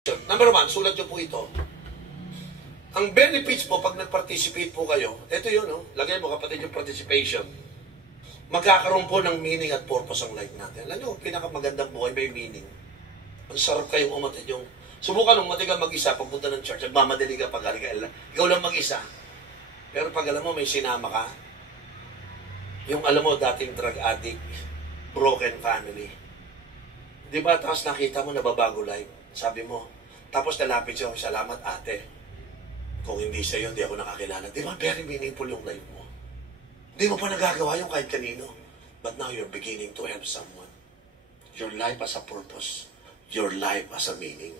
Number one, sulat nyo po ito. Ang benefits po pag nag-participate po kayo, ito yun, no? Lagay mo kapatid yung participation. Magkakaroon po ng meaning at purpose ang life natin. Alam nyo, pinakamagandang buhay may meaning. Ang sarap kayong umatid yung... Subukan nung umatid ka mag-isa, pagpunta ng church, nagmamadali ka pag ikaw lang mag-isa. Pero pag alam mo, may sinama ka, yung alam mo, dating drug addict, broken family. Di ba, tapos nakita mo, nababago life. Sabi mo, tapos nalapit siya, salamat ate. Kung hindi sa'yo, hindi ako nakakilala. Di ba, very meaningful yung life mo. Hindi mo pa nagagawa yung kahit kanino. But now you're beginning to help someone. Your life has a purpose. Your life has a meaning.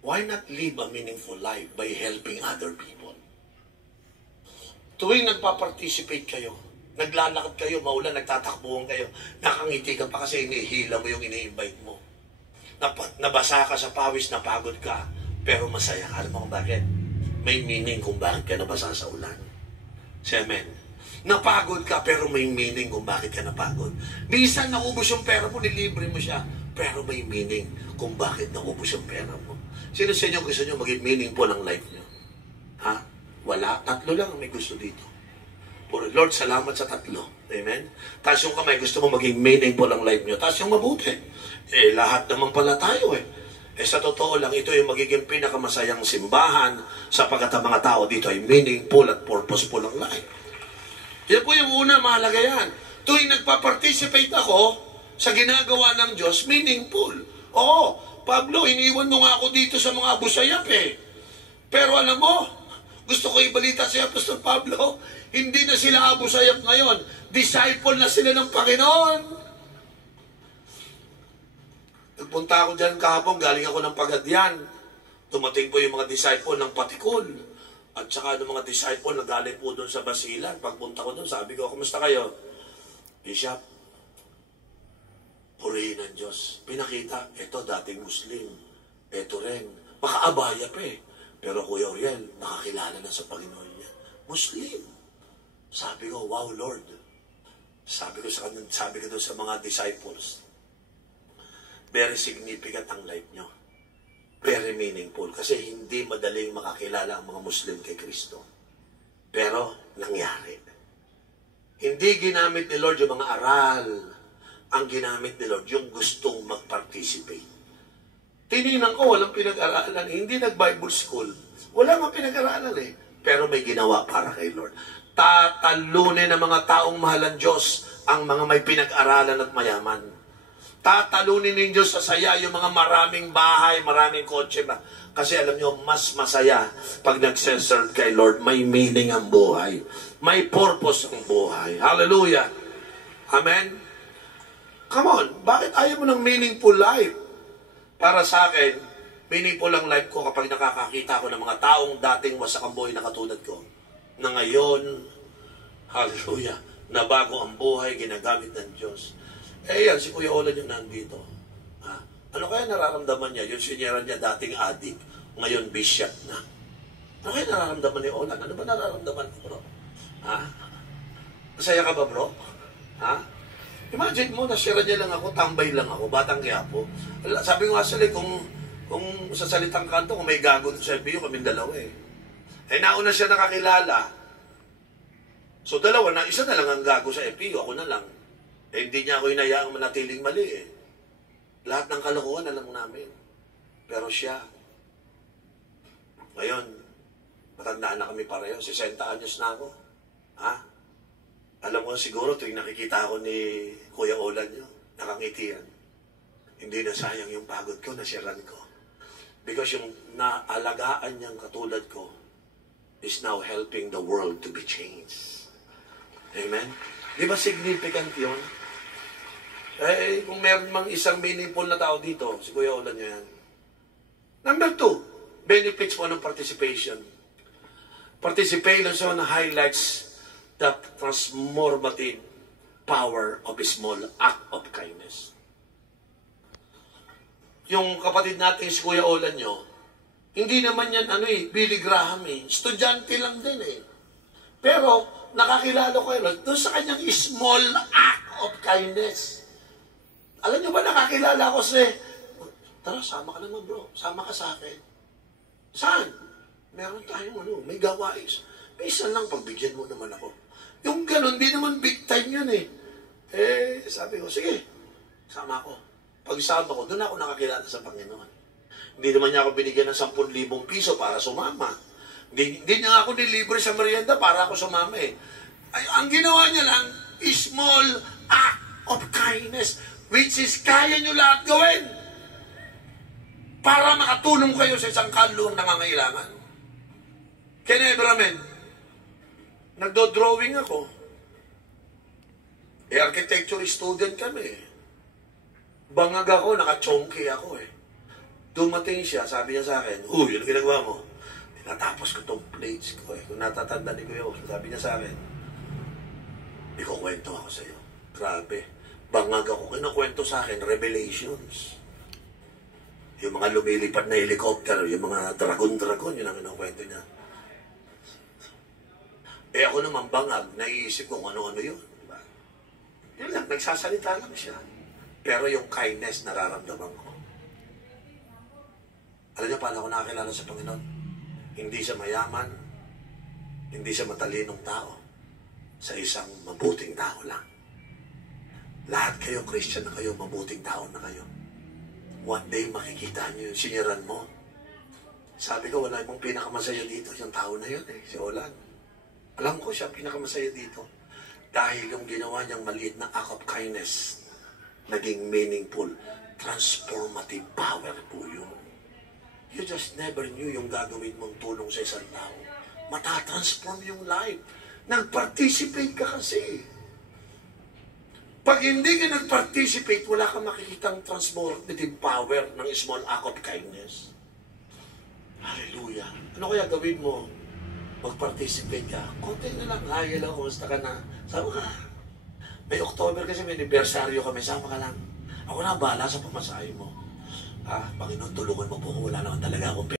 Why not live a meaningful life by helping other people? Tuwing nagpa-participate kayo, naglalakad kayo, maulan, nagtatakbuhan kayo, nakangiti ka pa kasi inihila mo yung ini-invite mo. Nabasa ka sa pawis, napagod ka, pero masaya ka. Alam mo kung bakit? May meaning kung bakit ka nabasa sa ulan. Amen. Napagod ka, pero may meaning kung bakit ka napagod. Minsan naubos yung pera mo, nilibre mo siya, pero may meaning kung bakit naubos yung pera mo. Sino sa inyo gusto nyo maging meaningful ang life nyo? Ha? Wala. Tatlo lang ang may gusto dito. Lord, salamat sa tatlo. Amen? Taas yung kamay, gusto mo maging meaningful ang life nyo. Taas yung mabuti. Lahat naman pala tayo sa totoo lang, ito yung magiging pinakamasayang simbahan sapagkat ang mga tao dito ay meaningful at purposeful ang life. Yan po yung una, mahalaga yan. Tuwing nagpa-participate ako sa ginagawa ng Diyos, meaningful. Oo, Pablo, iniwan mo nga ako dito sa mga abusayap Pero alam mo, gusto ko ibalita si Apostol Pablo, hindi na sila abusayap ngayon. Disciple na sila ng Panginoon. Nagpunta ako dyan kahapon, galing ako ng Pagadian. Tumating po yung mga disciple ng Patikol. At saka ng mga disciple na galing po doon sa Basilan. Pagpunta ko doon, sabi ko, kumusta kayo? Bishop, purihin ng Diyos. Pinakita, ito dating Muslim. Ito rin. Makaabaya pa Pero Kuya Oriel, nakakilala na sa Panginoon niya. Muslim. Sabi ko, wow Lord. Sabi ko doon sa mga disciples, very significant ang life nyo. Very meaningful. Kasi hindi madaling makakilala ang mga Muslim kay Kristo. Pero, nangyari. Hindi ginamit ni Lord yung mga aral. Ang ginamit ni Lord, yung gustong mag-participate. Tinignan ko, walang pinag-aralan. Hindi nag-Bible school. Wala nga pinag-aralan Pero may ginawa para kay Lord. Tatalunin ng mga taong mahal ng Diyos ang mga may pinag-aralan at mayaman. Tatalunin ng Diyos sa saya yung mga maraming bahay, maraming kotse ba. Kasi alam nyo, mas masaya pag nagseserve kay Lord. May meaning ang buhay. May purpose ang buhay. Hallelujah. Amen. Come on, bakit ayaw mo ng meaningful life? Para sa akin, meaningful ang life ko kapag nakakakita ko ng mga taong dating wasak ang buhay na katulad ko. Na ngayon, hallelujah, na bago ang buhay, ginagamit ng Diyos. Yan, si Kuya Olan yung nandito. Ano kaya nararamdaman niya? Yung sinyera niya dating adik, ngayon bishop na. Ano kaya nararamdaman ni Olan? Ano ba nararamdaman mo, bro? Masaya ka ba, bro? Imagine mo, nasira niya lang ako, tambay lang ako, batang Quiapo. Sabi ko nga sila, kung sa salitang kanto, kung may gago sa FPU, kaming dalawa nauna siya nakakilala. So dalawa na, isa na lang ang gago sa FPU, ako na lang. Hindi niya ako inayaang manatiling mali Lahat ng kalokohan na lang namin. Pero siya, ngayon, matandaan na kami pareho, 60 anyos na ako. Alam mo siguro, tuwing nakikita ako ni Kuya Olan nyo, nakangitian. Hindi na sayang yung pagod ko, nasiran ko. Because yung naalagaan niyang katulad ko is now helping the world to be changed. Amen? Di ba significant yun? Kung meron mang isang meaningful na tao dito, si Kuya Olan nyo yan. Number 2, benefits po ng participation. Participation highlights the transformative power of a small act of kindness. Yung kapatid natin si Kuya Olan nyo, hindi naman yan Billy Graham Estudyante lang din Pero, nakakilala ko doon sa kanyang small act of kindness. Alam nyo ba, nakakilala ko Tara, sama ka naman bro. Sama ka sa akin. Saan? Meron tayong may gawais. Minsan lang, pagbigyan mo naman ako. Yung ganun, di naman big time yun eh. Sabi ko, sige, sama ko. Pagsama ko, doon ako nakakilala sa Panginoon. Hindi naman niya ako binigyan ng 10,000 piso para sumama. Hindi niya ako nilibre sa merienda para ako sumama eh. Ay, ang ginawa niya lang, small act of kindness, which is kaya niyo lahat gawin para makatulong kayo sa isang kaluluwang nangangailangan. Kaya Amen, nagdo-drawing ako. Architecture student kami. Bangag ako, naka-chonky ako eh. Dumating siya, sabi niya sa akin, uy, ano ginagawa mo? Tinatapos ko tong plates ko eh. Kung natatanda ni Kuya Oso, sabi niya sa akin, ikukwento ako sa'yo. Grabe. Bangag ako, kinukwento sa akin, Revelations. Yung mga lumilipad na helicopter, yung mga dragon, yun ang kinukwento niya. Ako naman bangag, naiisip kung ano-ano yun. Diba? Yun lang, nagsasalita lang siya. Pero yung kindness, nararamdaman ko. Alam niyo, paano ako nakakilala sa Panginoon? Hindi siya mayaman, hindi siya matalinong tao, sa isang mabuting tao lang. Lahat kayo, Christian na kayo, mabuting tao na kayo. One day, makikita niyo yung siniran mo. Sabi ko, wala mong pinakamasaya dito, yung tao na yun eh, si Olan. Alam ko siya, pinakamasaya dito. Dahil yung ginawa niyang maliit na act of kindness, naging meaningful, transformative power po yun. You just never knew yung gagawin mong tulong sa isang tao. Matatransform yung life. Nag-participate ka kasi. Pag hindi ka nag-participate, wala kang makikitang transformative power ng small act of kindness. Hallelujah. Ano kaya gawin mo? Mag-participate ka. Konti na lang. Hi, hello, kumusta ka na? Sama ka. May October kasi may anibersaryo kami. Sama ka lang. Ako na bahala sa pamasahe mo. Panginoon, tulungan mo po kung wala naman talaga akong